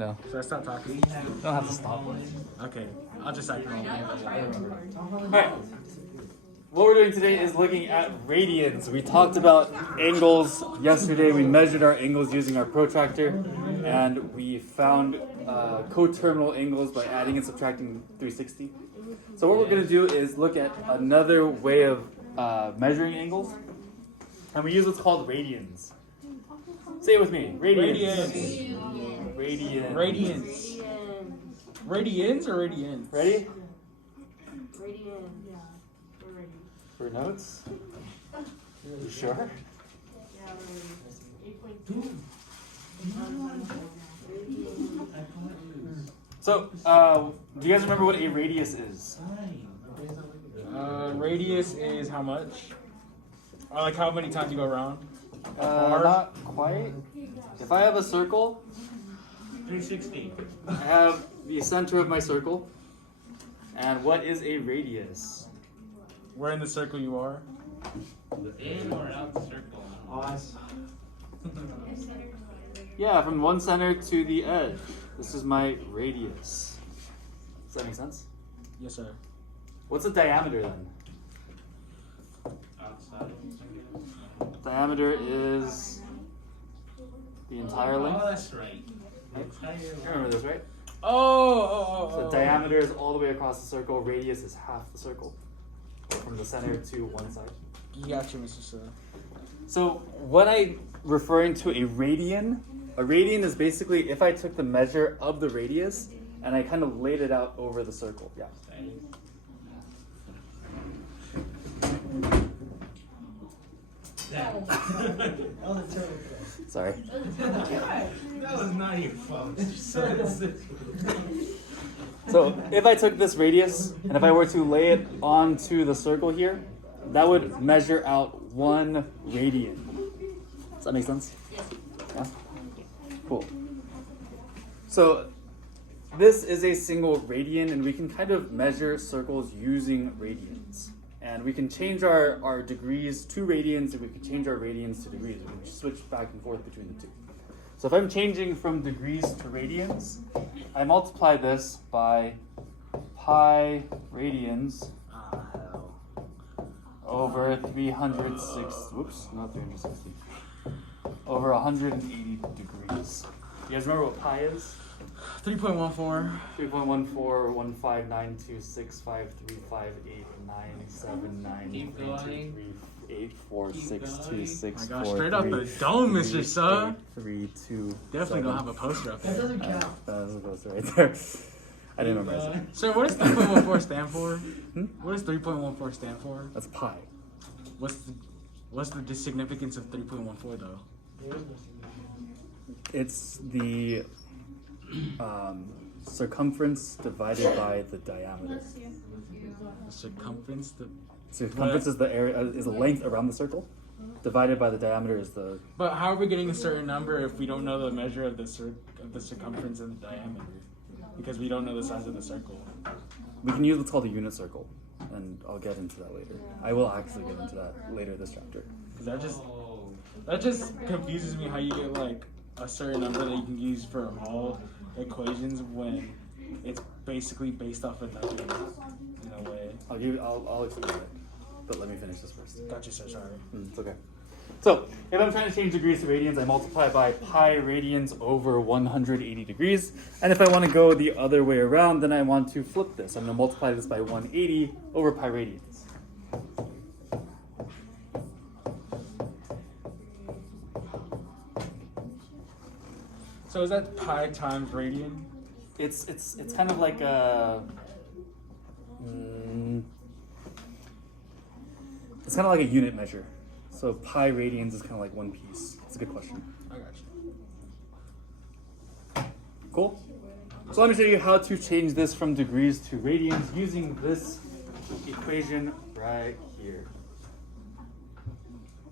No. Should I stop talking? You don't have to stop. Okay, I'll just act normal. Alright. What we're doing today is looking at radians. We talked about angles yesterday. We measured our angles using our protractor, and we found coterminal angles by adding and subtracting 360. So what we're going to do is look at another way of measuring angles, and we use what's called radians. Say it with me. Radians. Radians. Radians. Radians or radians? Ready? Radian. Yeah. We're ready. For notes? You sure? Yeah, we're ready. 8.2. So, do you guys remember what a radius is? Radius is how much? Or like how many times you go around? Not quite. If I have a circle, 360. I have the center of my circle. And what is a radius? Where in the circle you are? In or out the circle? Yeah, from one center to the edge. This is my radius. Does that make sense? Yes, sir. What's the diameter then? Outside. Diameter is the entire Oh, length. that's right. You remember this, right? Oh. So diameter is all the way across the circle. Radius is half the circle, from the center to one side. You got you, Mr. Sir. So when I'm referring to a radian is basically if I took the measure of the radius and I kind of laid it out over the circle. Yeah. Sorry. That was not your fault. So if I took this radius and if I were to lay it onto the circle here, that would measure out 1 radian. Does that make sense? Yeah? Cool. So this is a single radian, and we can kind of measure circles using radians. And we can change our degrees to radians, and we can change our radians to degrees. We can switch back and forth between the two. So if I'm changing from degrees to radians, I multiply this by pi radians over 306, whoops, not 360, over 180 degrees. You guys remember what pi is? 3.14. 3.141592653589799232646264384626. I got straight up the dome, Mr. Sir. 32. Definitely don't have a poster up That there. doesn't count. That's a poster right there. I didn't memorize it. Sir, what does 3.14 stand for? What does 3.14 stand for? That's pi. What's the significance of 3.14 though? It's the circumference divided by the diameter. The circumference. Circumference is the area, is the length around the circle. Divided by the diameter is the. But how are we getting a certain number if we don't know the measure of the circumference and the diameter? Because we don't know the size of the circle. We can use what's called a unit circle, and I'll get into that later. I will actually get into that later this chapter. Because that just confuses me how you get like a certain number that you can use for all equations when it's basically based off of nothing in a way. I'll explain it, but let me finish this first. Gotcha, sir. Sorry. It's okay. So if I'm trying to change degrees to radians, I multiply by pi radians over 180 degrees. And if I want to go the other way around, then I want to flip this. I'm going to multiply this by 180 over pi radians. So is that pi times radian? It's kind of like a. It's kind of like a unit measure. So pi radians is kind of like one piece. It's a good question. I got you. Cool. So let me show you how to change this from degrees to radians using this equation right here.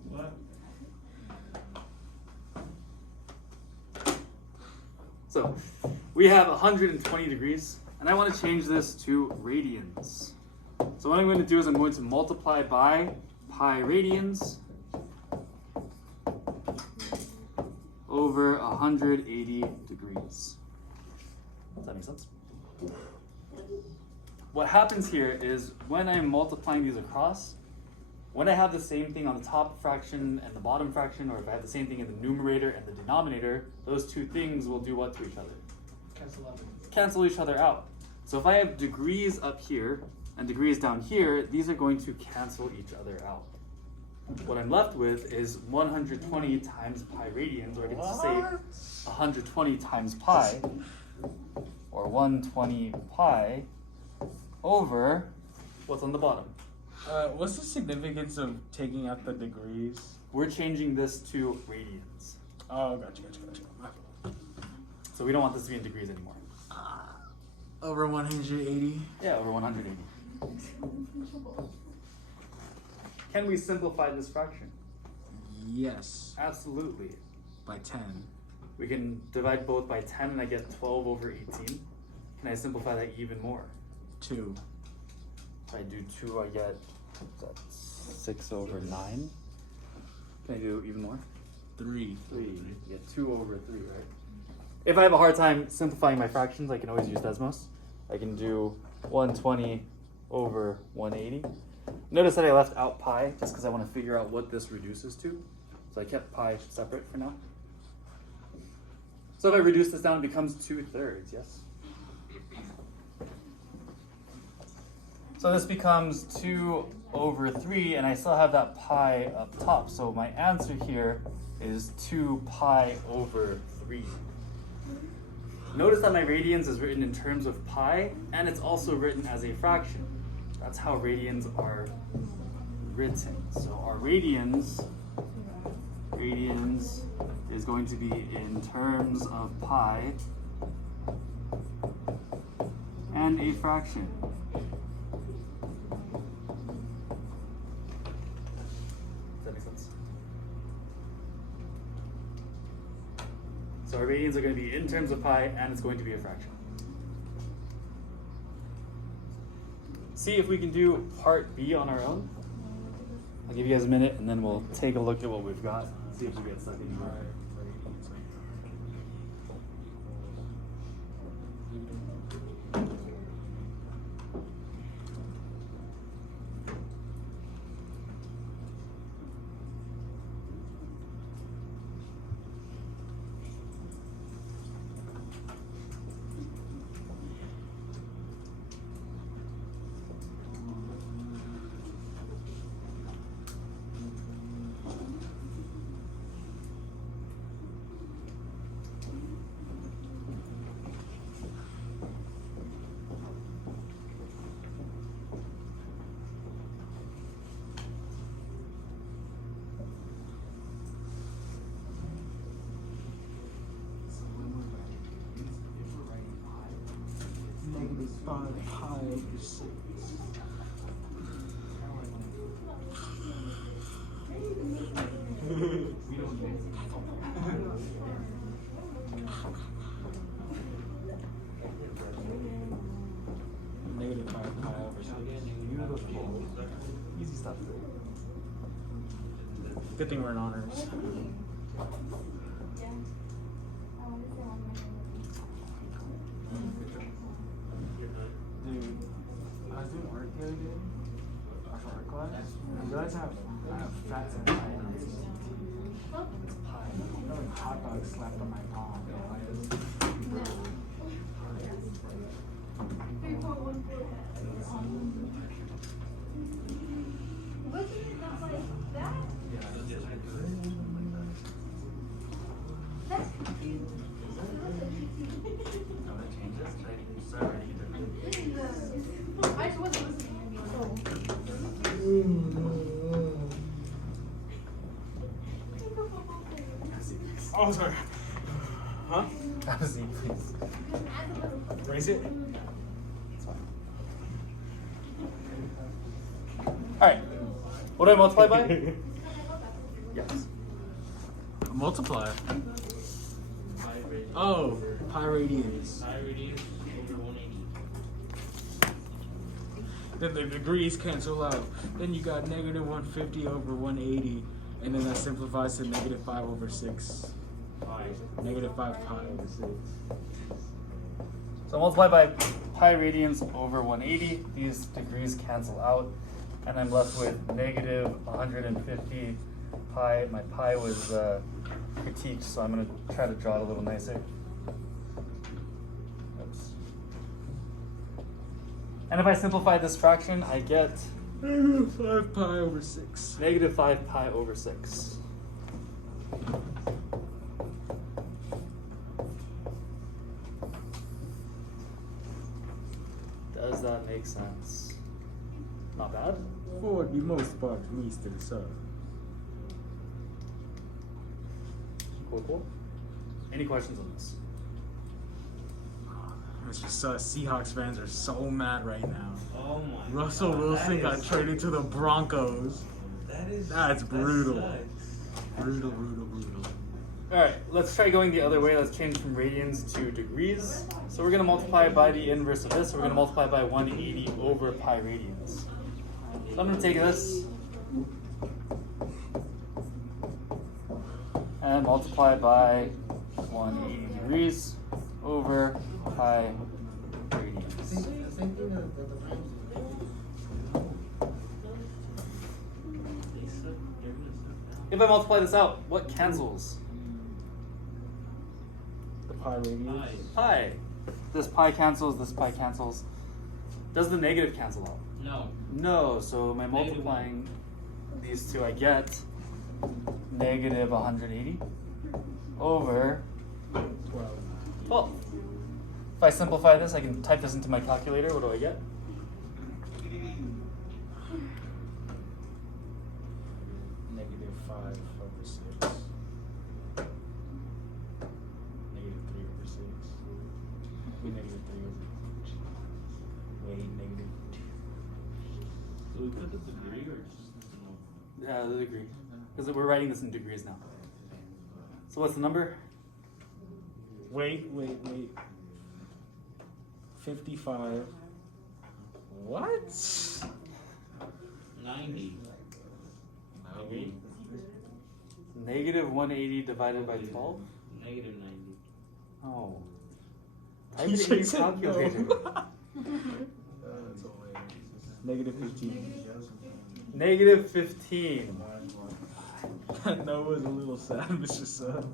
What? So we have 120 degrees, and I want to change this to radians. So what I'm going to do is I'm going to multiply by pi radians over 180 degrees. makes sense? What happens here is when I'm multiplying these across, when I have the same thing on the top fraction and the bottom fraction, or if I have the same thing in the numerator and the denominator, those two things will do what to each other? Cancel each other out. So if I have degrees up here and degrees down here, these are going to cancel each other out. What I'm left with is 120 times pi radians, or I get to say 120 times pi, or 120 pi over what's on the bottom. What's the significance of taking out the degrees? We're changing this to radians. Oh, gotcha. My fault. So we don't want this to be in degrees anymore. Over 180. Yeah, over 180. Can we simplify this fraction? Yes, Absolutely. by 10. We can divide both by 10 and I get 12 over 18. Can I simplify that even more? 2. If I do 2, I get that's 6 over 9. Can I do even more? 3. 3. You get 2 over 3, right? If I have a hard time simplifying my fractions, I can always use Desmos. I can do 120 over 180. Notice that I left out pi just because I want to figure out what this reduces to. So I kept pi separate for now. So if I reduce this down, it becomes 2/3, yes? So this becomes 2 over 3, and I still have that pi up top. So my answer here is 2 pi over 3. Notice that my radians is written in terms of pi, and it's also written as a fraction. That's how radians are written. So our radians is going to be in terms of pi and a fraction. Does that make sense? So our radians are going to be in terms of pi, and it's going to be a fraction. See if we can do part B on our own. I'll give you guys a minute, and then we'll take a look at what we've got. See if we get stuck anywhere. -5 pi over 6. -5 pi over 6. Beautiful. Easy stuff. Good thing we're in honors. Dude, I was doing work the other day, for art class, and I realized I have fats and pie on it. It's pie. I feel like hot dog slapped on my palm. Wasn't it not like that? That's confusing. I just wasn't listening Oh, sorry. Huh? Have a seat, please. Raise it. It's fine. Alright. What do I multiply by? Yes. Multiply. Oh, pi radians. Pi radians over 180. Then the degrees cancel out. Then you got -150 over 180, and then that simplifies to -5 over 6. Pi. -5 pi over 6. So I multiply by pi radians over 180. These degrees cancel out, and I'm left with negative 150 pi. My pi was critiqued, so I'm going to try to draw it a little nicer. Oops. And if I simplify this fraction, I get Negative 5 pi over 6. negative 5 pi over 6. Does that make sense? Not bad. For the most part, leads to the sun. Cool, cool. Any questions on this? It's just Seahawks fans are so mad right now. Oh my Russell God, Wilson that got is- traded to the Broncos. That's brutal. That Brutal, brutal, brutal. Alright, let's try going the other way. Let's change from radians to degrees. So we're going to multiply by the inverse of this. We're going to multiply by 180 over pi radians. So I'm going to take this and multiply by 180 degrees over pi radians. Same thing that the Rams If I multiply this out, what cancels? The pi radius. Pi. This pi cancels, this pi cancels. Does the negative cancel out? No. No, so by Negative multiplying these two, I get negative 180 over 12. If I simplify this, I can type this into my calculator. What do I get? Negative 5 over 6. Negative 3 over 6. Wait, negative 3 over 6. Wait, negative 2. So we put the degree or just no? Yeah, the degree. Because we're writing this in degrees now. So what's the number? Wait. 55. What? 90. No. Negative 180 divided by 12? Negative 90. Oh. Type it in your calculator. That's hilarious. Negative 15. Negative 15. That was a little sad, Mr. Sub.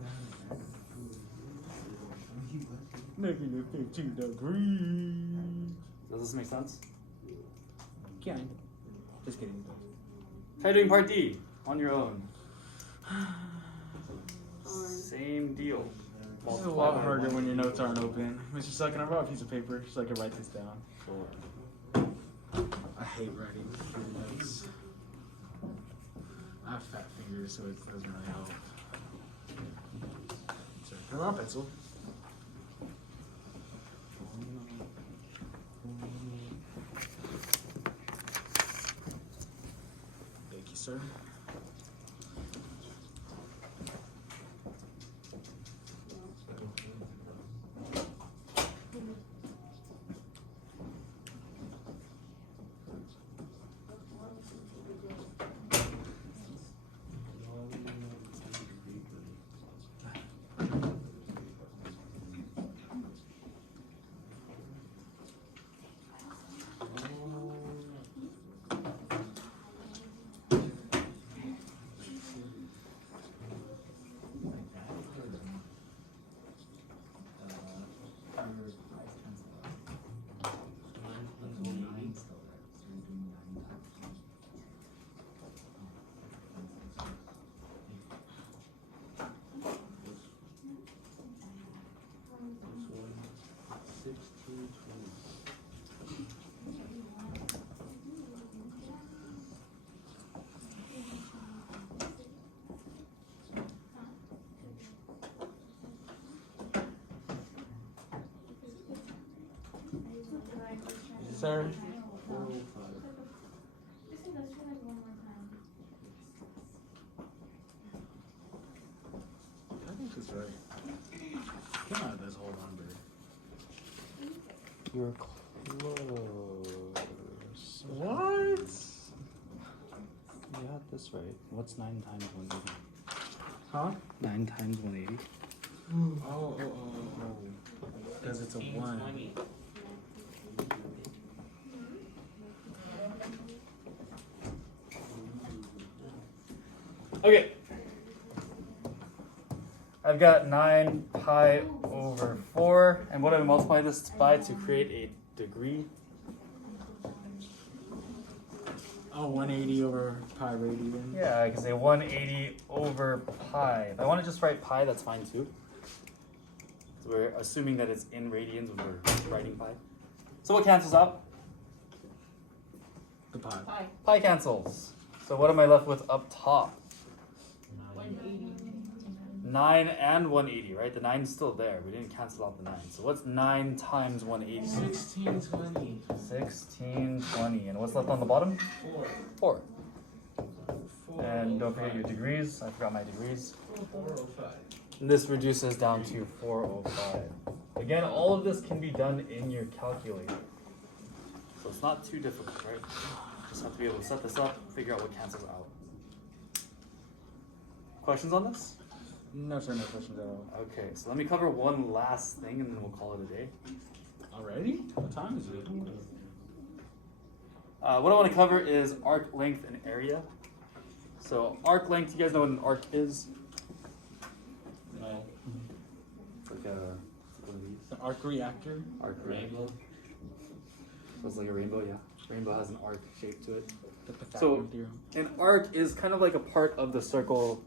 Negative 15 degrees. Does this make sense? Kind. Just kidding. Try doing part D on your own. Same deal. This is a lot harder when your notes aren't open. Mr. Suck, can I borrow a piece of paper so I can write this down? I hate writing notes. I have fat fingers, so it doesn't really help. So, can I borrow a pencil? Thank you, sir. Sir? I think she's right. Come out of this whole number. You're close. What? You got this right. What's 9 times 180? Huh? 9 times 180? Oh. Because it's a 1. Okay. I've got 9 pi over 4, and what do I multiply this by to create a degree? Oh, 180 over pi radian. Yeah, I can say 180 over pi. If I want to just write pi, that's fine too. So we're assuming that it's in radians when we're writing pi. So what cancels out? The pi. Pi. Pi cancels. So what am I left with up top? 180. 9 and 180, right? The 9 is still there. We didn't cancel out the 9. So what's 9 times 180? 1620. 1620. And what's left on the bottom? 4. And don't forget your degrees. I forgot my degrees. 405. And this reduces down to 405. Again, all of this can be done in your calculator. So it's not too difficult, right? Just have to be able to set this up, figure out what cancels out. Questions on this? No, sir, no questions at all. Okay, so let me cover one last thing and then we'll call it a day. Already? What time is it? What I want to cover is arc length and area. So arc length, you guys know what an arc is? No. It's like a, what are these? The arc reactor? Arc rainbow. So it's like a rainbow, yeah. Rainbow has an arc shape to it. The Pythagorean So theorem. an arc is kind of like a part of the circle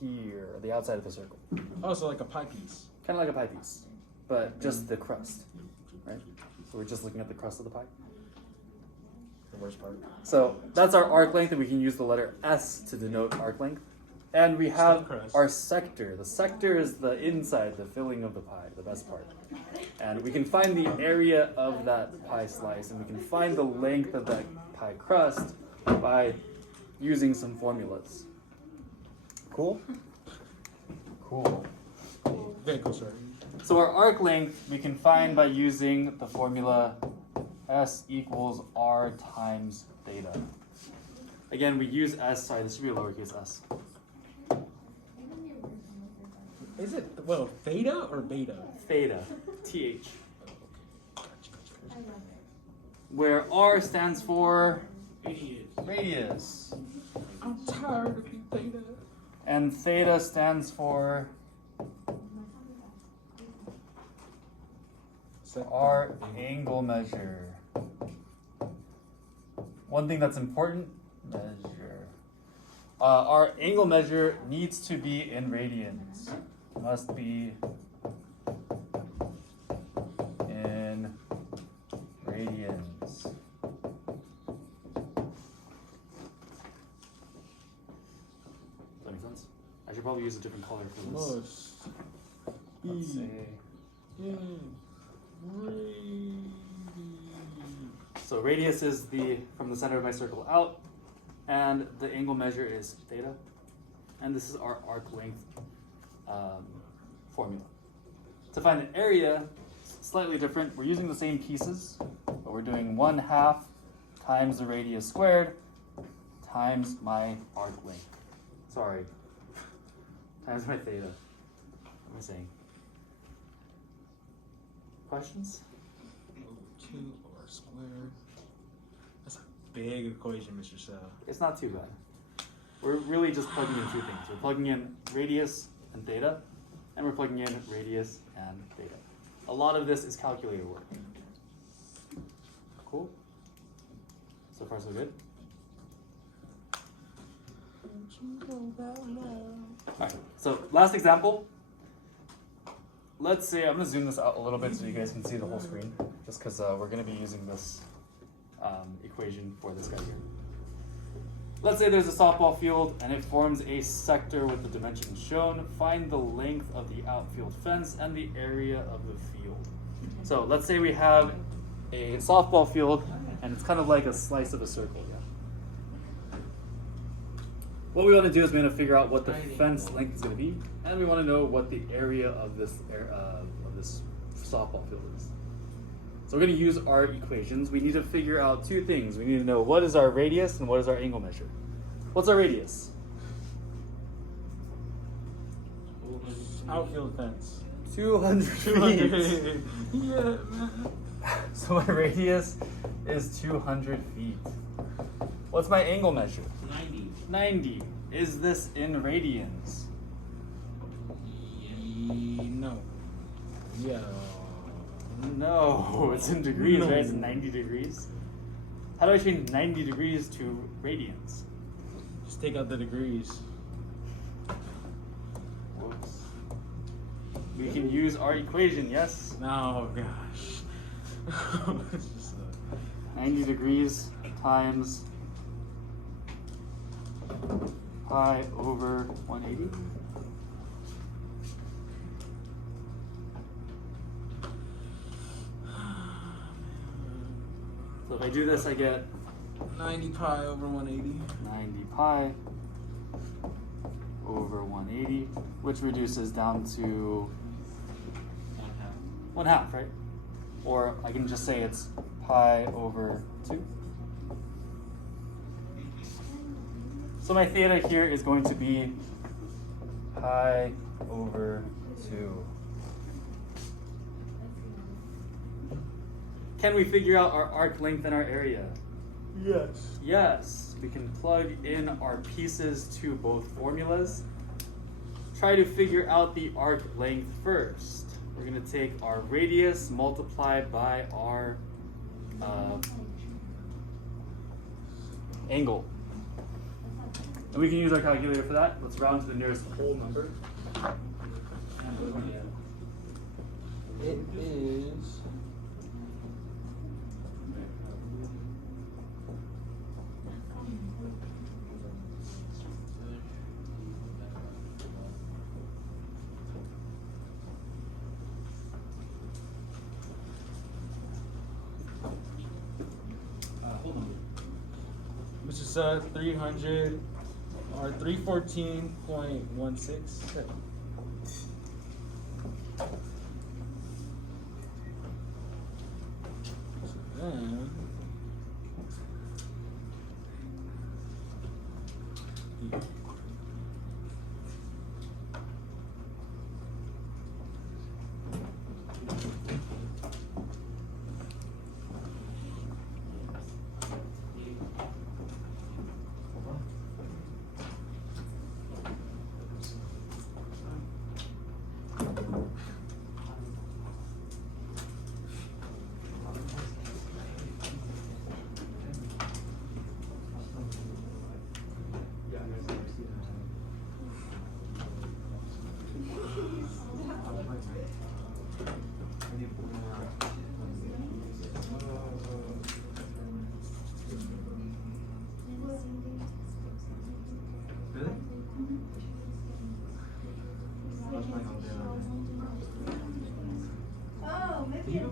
here, or the outside of the circle. Oh, so like a pie piece. Kind of like a pie piece, but just the crust, right? So we're just looking at the crust of the pie. The worst part. So that's our arc length, and we can use the letter S to denote arc length. And we have crust. our sector. The sector is the inside, the filling of the pie, the best part. And we can find the area of that pie slice, and we can find the length of that pie crust by using some formulas. Cool? Cool. Very cool, sir. So our arc length we can find by using the formula S equals R times theta. Again, we use S, sorry, this should be a lowercase s. Is it, well, theta or beta? Theta, TH. Where R stands for radius. I'm tired of you, theta. And theta stands for our angle measure. One thing that's important, measure. Our angle measure needs to be in radians. Must be in radians. Does that make sense? I should probably use a different color for this. Must Let's be say. in radians. So radius is the from the center of my circle out, and the angle measure is theta, and this is our arc length formula. To find the area, slightly different. We're using the same pieces, but we're doing 1/2 times the radius squared times my arc length. Sorry, times my theta. What am I saying? Questions? 2r squared. That's a big equation, Mr. Sell. It's not too bad. We're really just plugging in two things. We're plugging in radius and theta, and we're plugging in radius and theta. A lot of this is calculator work. Cool? So far so good? Alright, so last example. Let's say, I'm going to zoom this out a little bit so you guys can see the whole screen, just because we're going to be using this equation for this guy here. Let's say there's a softball field and it forms a sector with the dimensions shown. Find the length of the outfield fence and the area of the field. So let's say we have a softball field and it's kind of like a slice of a circle. Yeah. What we want to do is we want to figure out what the fence length is going to be, and we want to know what the area of this softball field is. So we're going to use our equations. We need to figure out two things. We need to know what is our radius and what is our angle measure. What's our radius? outfield fence. 200 feet. 200. Yeah, man. So my radius is 200 feet. What's my angle measure? 90. 90. Is this in radians? No. Yeah. No, it's in degrees, No. right? It's 90 degrees. How do I change 90 degrees to radians? Just take out the degrees. Whoops. We can use our equation, yes? Oh gosh. It's just, 90 degrees times pi over 180. So if I do this, I get 90 pi over 180. 90 pi over 180, which reduces down to 1/2, right? Or I can just say it's pi over 2. So my theta here is going to be pi over 2. Can we figure out our arc length and our area? Yes. Yes, we can plug in our pieces to both formulas. Try to figure out the arc length first. We're going to take our radius multiplied by our angle. And we can use our calculator for that. Let's round to the nearest whole number. It is. Which is 300 or 314.16. Then Oh, maybe I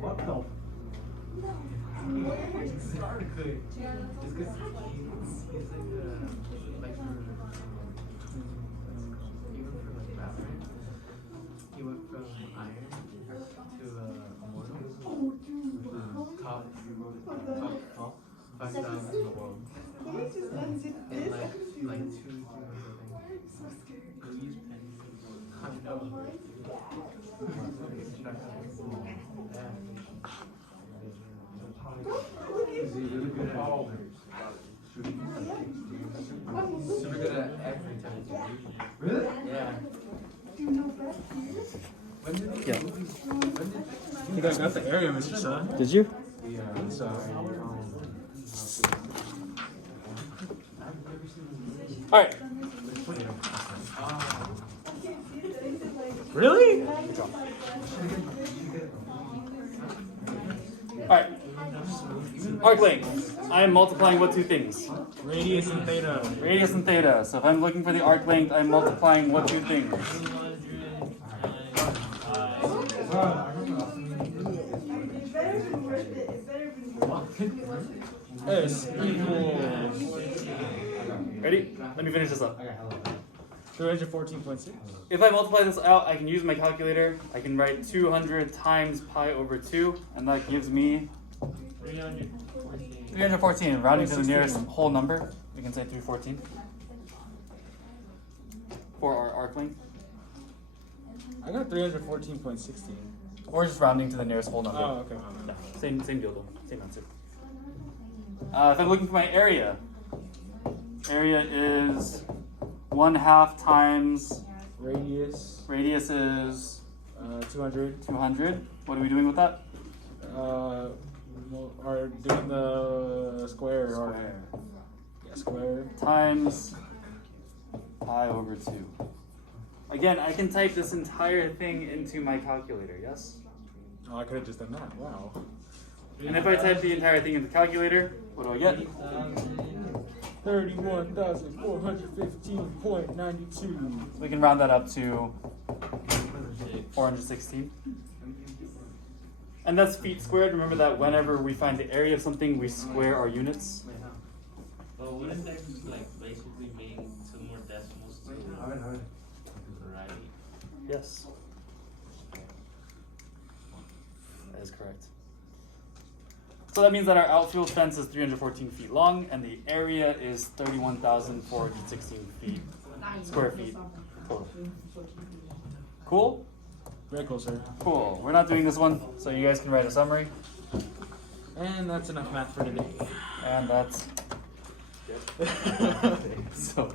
What the? It's not good. It's because he's like even for like bathroom, he went from iron to immortal. Top 5,000 in the world. In like 2 years, I think. He used pennies. I know. Is he really good at shooting? Super good at every time. Really? Yeah. When did he? Yeah. you guys got the area, Mr. Son. Did you? Yeah. So. All right. Really? All right. Arc length. I am multiplying what two things? Radius and theta. Radius and theta. So if I'm looking for the arc length, I'm multiplying what two things? It's better if we work it. It's better if we S equals Ready? Let me finish this up. 314.6. If I multiply this out, I can use my calculator. I can write 200 times pi over 2, and that gives me 314. Rounding to the nearest whole number, we can say 314 for our arc length. I got 314.16. Or just rounding to the nearest whole number. Oh, okay. Yeah, same deal though. Same answer. If I'm looking for my area is 1/2 times Radius, radius is 200. 200. What are we doing with that? Or doing the square. Or, yeah, square. Times pi over 2. Again, I can type this entire thing into my calculator, yes? Oh, I could have just done that. Wow. And if I type the entire thing in the calculator, what do I get? 31,415.92. We can round that up to 416. And that's feet squared. Remember that whenever we find the area of something, we square our units. But wouldn't that just like basically mean some more decimals too? Right. Yes. That is correct. So that means that our outfield fence is 314 feet long, and the area is 31,416 feet, square feet total. Cool? Very cool, sir. Cool. We're not doing this one, so you guys can write a summary. And that's enough math for today. And that's so